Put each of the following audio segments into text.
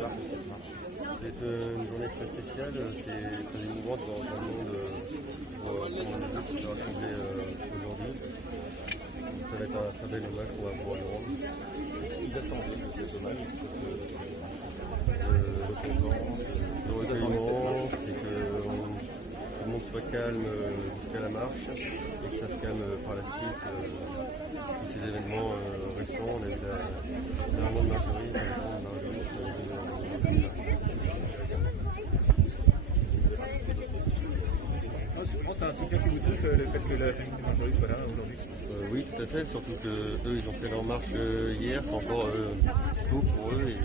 l'ampleur de cette marche? C'est une journée très spéciale, c'est très émouvant de voir autant de monde pour les qui se rassembler aujourd'hui. Ça va être un très bel hommage qu'on va pouvoir lui rendre. Qu'est-ce qu'ils attendaient de cet hommage, de cette Le recueillement, c'est que tout le monde soit calme jusqu'à la marche et que ça se calme par la suite. Tous ces événements récents, on a eu l'événement de Marjorie, Je pense que c'est un soutien qui vous touche, le fait que la famille de Marjorie soit là aujourd'hui. Oui, tout à fait, surtout qu'eux, ils ont fait leur marche hier, c'est encore tôt pour eux, et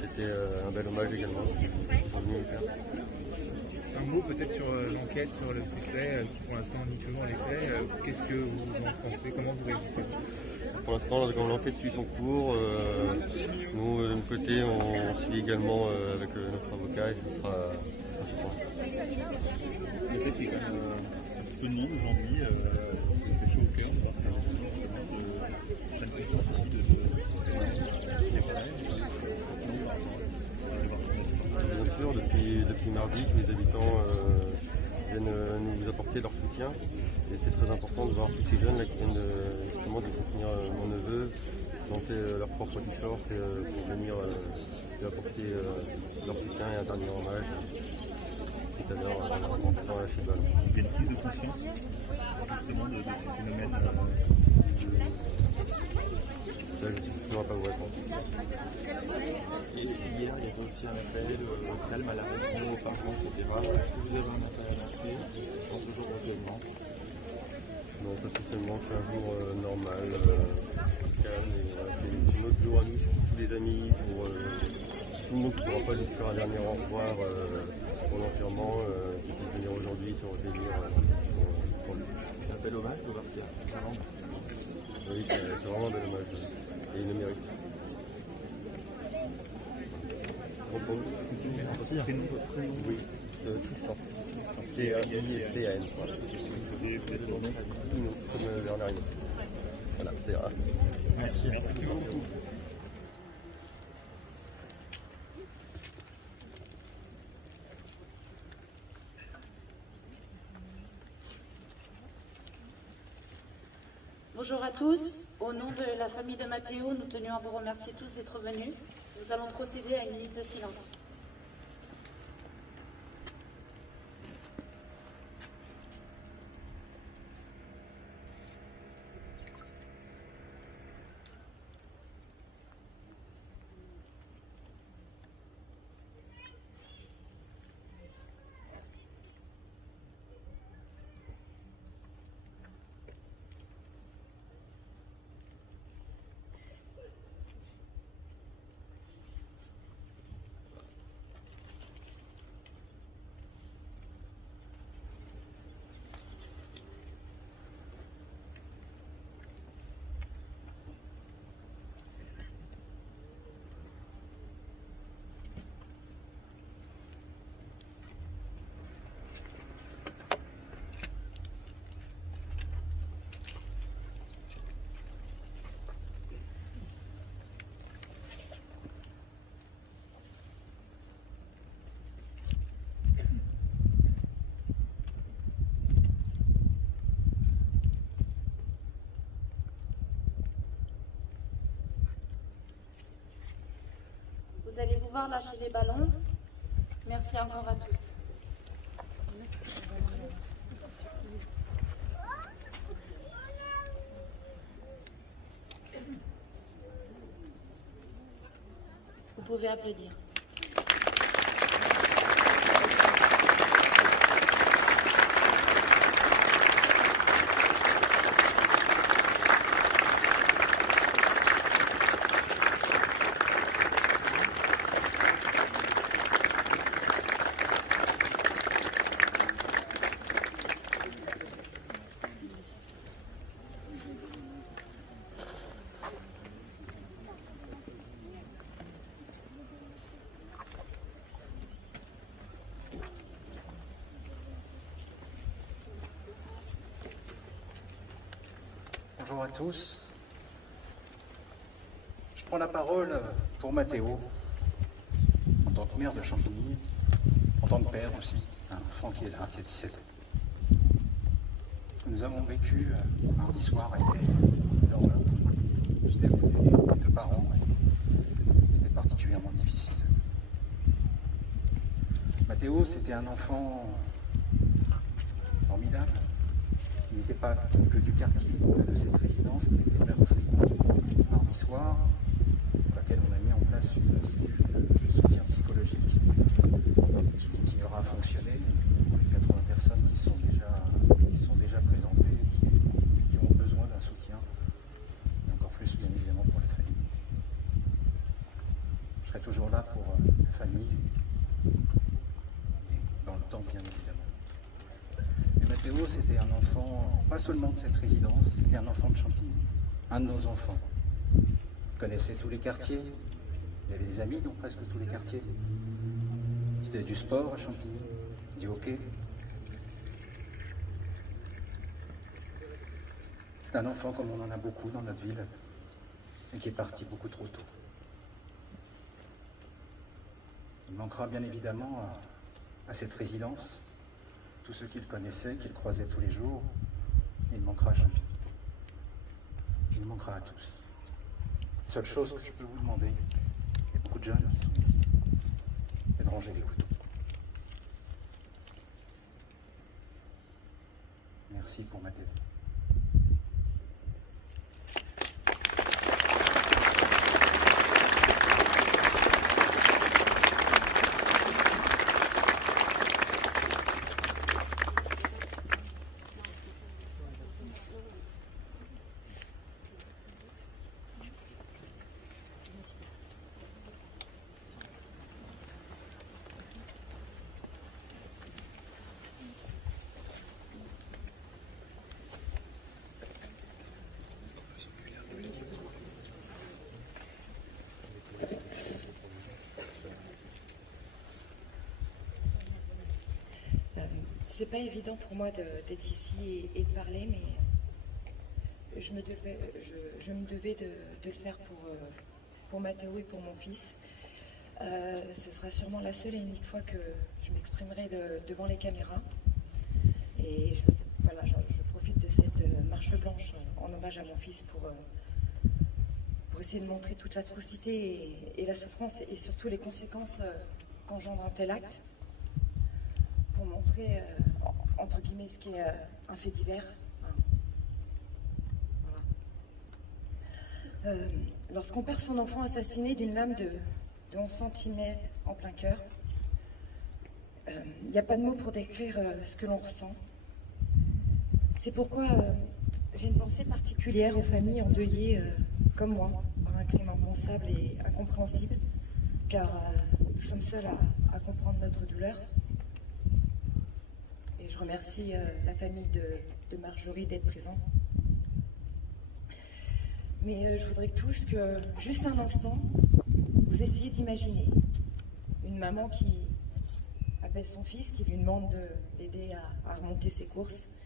c'était un bel hommage également. Ils sont venus le faire. Un mot peut-être sur l'enquête, sur le suspect, qui pour l'instant nie toujours les faits. Qu'est-ce que vous en pensez? Comment vous réagissez? Pour l'instant, comme l'enquête suit son cours, nous, de notre côté, on suit également avec notre avocat et ce sera Le fait qu'il y ait quand même un petit peu de monde aujourd'hui, ça fait chaud au cœur de voir que prennent conscience aussi de bien sûr, depuis mardi, tous les habitants viennent nous apporter leur soutien. Et c'est très important de voir tous ces jeunes là qui viennent justement de soutenir mon neveu, qui ont fait leur propre effort pour venir lui apporter leur soutien et un dernier hommage tout à l'heure en lâcher le ballon. Il y a une prise de conscience justement de ces phénomènes. Là, je ne suis toujours pas vous répondre. Et hier, il y avait aussi un appel calme à la raison, au parlement, etc. Est-ce que vous avez un appel à lancer dans ce jour d'événement? Non, pas spécialement, c'est un jour normal, calme, et voilà, c'est notre jour à nous, tous les amis, pour tout le monde qui ne pourra pas nous faire un dernier au revoir pour l'enterrement, qui peut venir aujourd'hui se recueillir pour lui. C'est un bel hommage de voir qu'il y a vraiment. Oui, c'est vraiment un bel hommage, et il le mérite. Merci. Votre prénom? Oui, Tristan. T-A-N. Voilà. Comme Bernard Hinault. Voilà, c'est rare. Merci. Merci beaucoup. Bonjour à tous. Au nom de la famille de Mathéo, nous tenions à vous remercier tous d'être venus. Nous allons procéder à une minute de silence. Vous allez pouvoir lâcher les ballons. Merci encore à tous. Vous pouvez applaudir. Bonjour à tous. Je prends la parole pour Mathéo. tant que maire de Champigny, en tant que père aussi, un enfant qui est là, qui a 17 ans. Ce que nous avons vécu mardi soir a été l'horreur. J'étais à côté des deux parents et c'était particulièrement difficile. Mathéo, c'était un enfant formidable. Il n'était pas que du quartier, pas de cette résidence qui était meurtrie. Mardi soir, pour laquelle on a mis en place une cellule de soutien psychologique qui continuera à fonctionner pour les 80 personnes qui sont déjà présentées, qui ont besoin d'un soutien, et encore plus bien évidemment pour les familles. Je serai toujours là pour la famille, dans le temps bien évidemment. Et Mathéo, c'était un enfant, pas seulement de cette résidence, c'était un enfant de Champigny, un de nos enfants. Il connaissait tous les quartiers, il avait des amis dans presque tous les quartiers. Il faisait du sport à Champigny, du hockey. C'est un enfant comme on en a beaucoup dans notre ville et qui est parti beaucoup trop tôt. Il manquera bien évidemment à cette résidence, tous ceux qui le connaissaient, qui le croisaient tous les jours, il manquera à Champigny. Il manquera à tous. Seule chose que je peux vous demander, il y a beaucoup de jeunes qui sont ici, c'est de ranger les couteaux. Merci pour Mathéo. C'est pas évident pour moi d'être ici et de parler, mais je me devais de le faire pour Mathéo et pour mon fils. Ce sera sûrement la seule et unique fois que je m'exprimerai devant les caméras. Et je profite de cette marche blanche en hommage à mon fils pour essayer de montrer toute l'atrocité et la souffrance et surtout les conséquences qu'engendre un tel acte. Pour montrer, entre guillemets, ce qui est un fait divers. Voilà. Lorsqu'on perd son enfant assassiné d'une lame de 11 cm en plein cœur, il n'y a pas de mots pour décrire ce que l'on ressent. C'est pourquoi j'ai une pensée particulière aux familles endeuillées comme moi, par un crime impensable et incompréhensible, car nous sommes seuls à comprendre notre douleur. Et je remercie la famille de Marjorie d'être présente. Mais je voudrais tous que, juste un instant, vous essayiez d'imaginer une maman qui appelle son fils, qui lui demande de l'aider à remonter ses courses,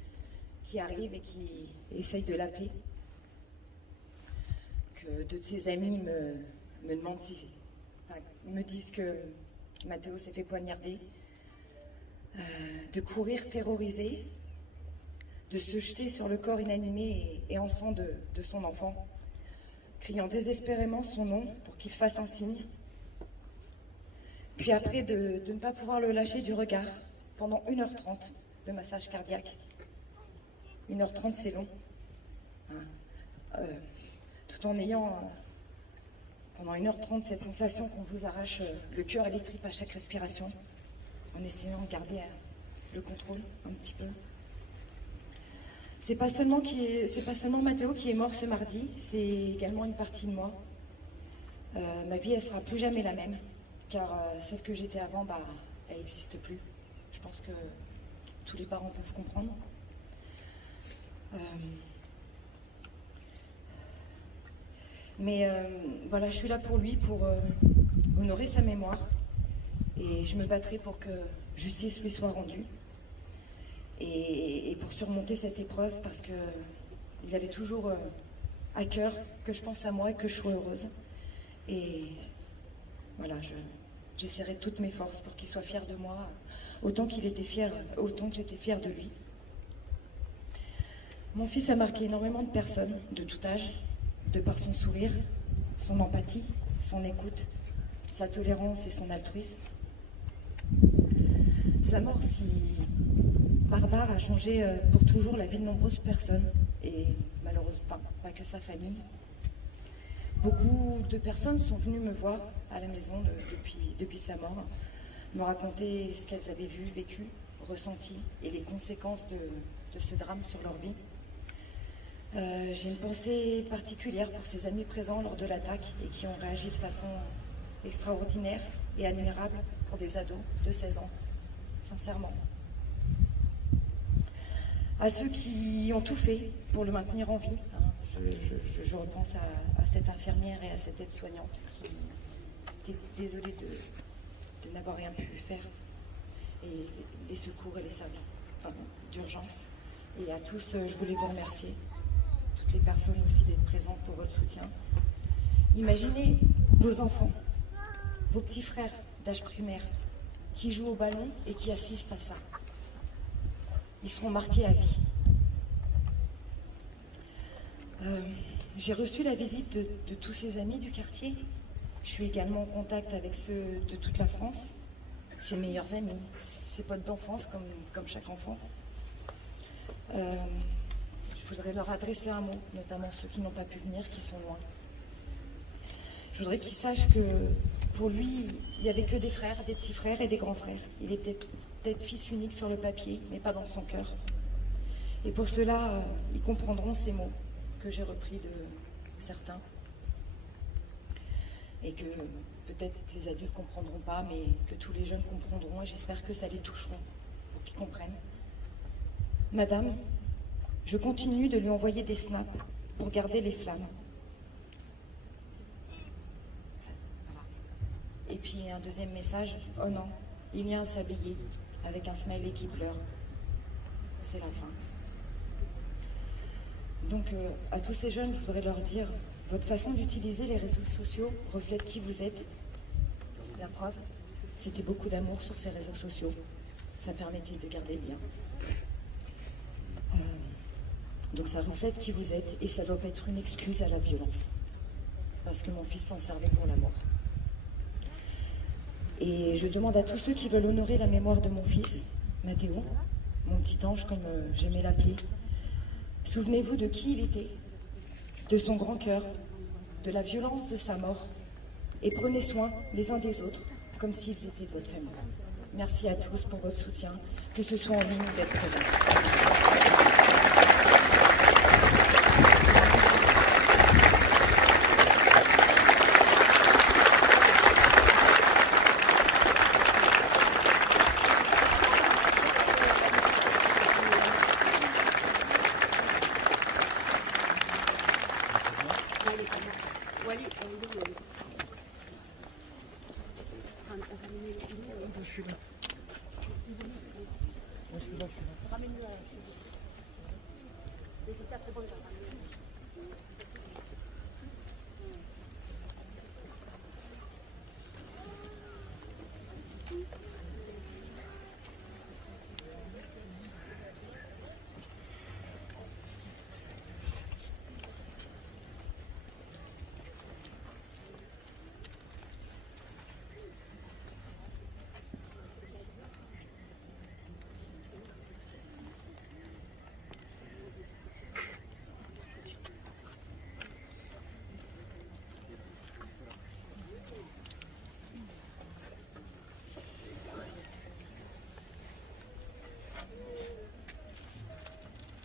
qui arrive et qui essaye de l'appeler. Que deux de ses amis me demandent me disent que Mathéo s'est fait poignarder. De courir terrorisé, de se jeter sur le corps inanimé et en sang de son enfant, criant désespérément son nom pour qu'il fasse un signe. Puis après de ne pas pouvoir le lâcher du regard pendant 1h30 de massage cardiaque. 1h30 c'est long. Tout en ayant pendant 1h30 cette sensation qu'on vous arrache le cœur et les tripes à chaque respiration, en essayant de garder le contrôle un petit peu. C'est pas seulement Mathéo qui est mort ce mardi, c'est également une partie de moi. Ma vie, elle sera plus jamais la même, car celle que j'étais avant, elle n'existe plus. Je pense que tous les parents peuvent comprendre. Mais voilà, je suis là pour lui, pour honorer sa mémoire. Et je me battrai pour que justice lui soit rendue. Et pour surmonter cette épreuve, parce qu'il avait toujours à cœur que je pense à moi et que je sois heureuse. Et voilà, J'essaierai de toutes mes forces pour qu'il soit fier de moi, autant que j'étais fière de lui. Mon fils a marqué énormément de personnes, de tout âge, de par son sourire, son empathie, son écoute, sa tolérance et son altruisme. Sa mort si barbare a changé pour toujours la vie de nombreuses personnes, et malheureusement pas que sa famille. Beaucoup de personnes sont venues me voir à la maison depuis sa mort, me raconter ce qu'elles avaient vu, vécu, ressenti et les conséquences de ce drame sur leur vie. J'ai une pensée particulière pour ces amis présents lors de l'attaque et qui ont réagi de façon extraordinaire et admirable pour des ados de 16 ans, sincèrement. À ceux qui ont tout fait pour le maintenir en vie, je repense à cette infirmière et à cette aide-soignante qui étaient désolée de n'avoir rien pu faire, et les secours et les services d'urgence. Et à tous, je voulais vous remercier, toutes les personnes aussi d'être présentes pour votre soutien. Imaginez vos enfants, vos petits frères d'âge primaire qui jouent au ballon et qui assistent à ça. Ils seront marqués à vie. J'ai reçu la visite de tous ces amis du quartier. Je suis également en contact avec ceux de toute la France, ses meilleurs amis, ses potes d'enfance, comme chaque enfant. Je voudrais leur adresser un mot, notamment ceux qui n'ont pas pu venir, qui sont loin. Je voudrais qu'ils sachent que pour lui, il n'y avait que des frères, des petits frères et des grands frères. Il était peut-être fils unique sur le papier, mais pas dans son cœur. Et pour cela, ils comprendront ces mots que j'ai repris de certains. Et que peut-être les adultes ne comprendront pas, mais que tous les jeunes comprendront, et j'espère que ça les touchera pour qu'ils comprennent. Madame, je continue de lui envoyer des snaps pour garder les flammes. Et puis un deuxième message, oh non, il y a un sablier avec un smiley qui pleure. C'est la fin. Donc à tous ces jeunes, je voudrais leur dire, votre façon d'utiliser les réseaux sociaux reflète qui vous êtes. La preuve, c'était beaucoup d'amour sur ces réseaux sociaux. Ça permettait de garder le lien. Donc ça reflète qui vous êtes et ça doit être une excuse à la violence. Parce que mon fils s'en servait pour l'amour. Et je demande à tous ceux qui veulent honorer la mémoire de mon fils, Mathéo, mon petit ange comme j'aimais l'appeler, souvenez-vous de qui il était, de son grand cœur, de la violence de sa mort, et prenez soin les uns des autres, comme s'ils étaient de votre famille. Merci à tous pour votre soutien, que ce soit en ligne ou d'être présent.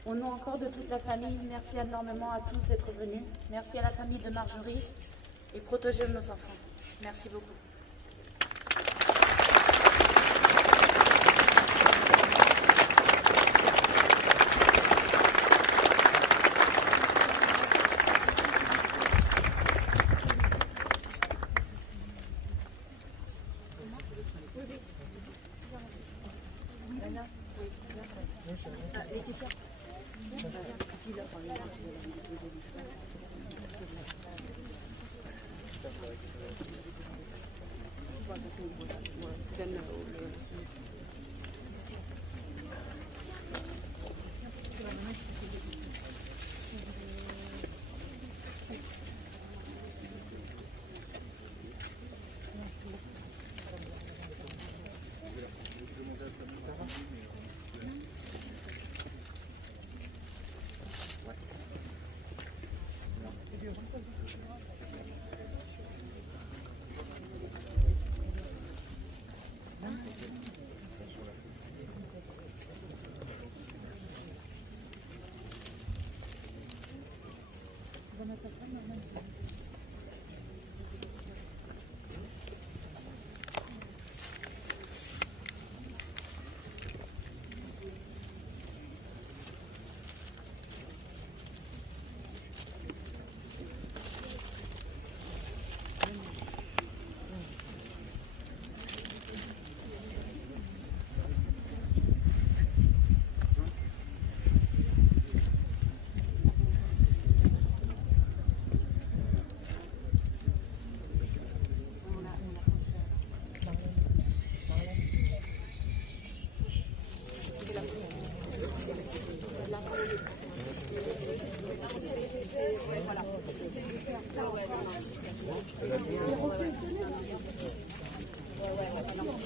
Au nom encore de toute la famille, merci énormément à tous d'être venus. Merci à la famille de Marjorie et protégez nos enfants. Merci beaucoup.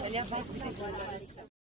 Elle est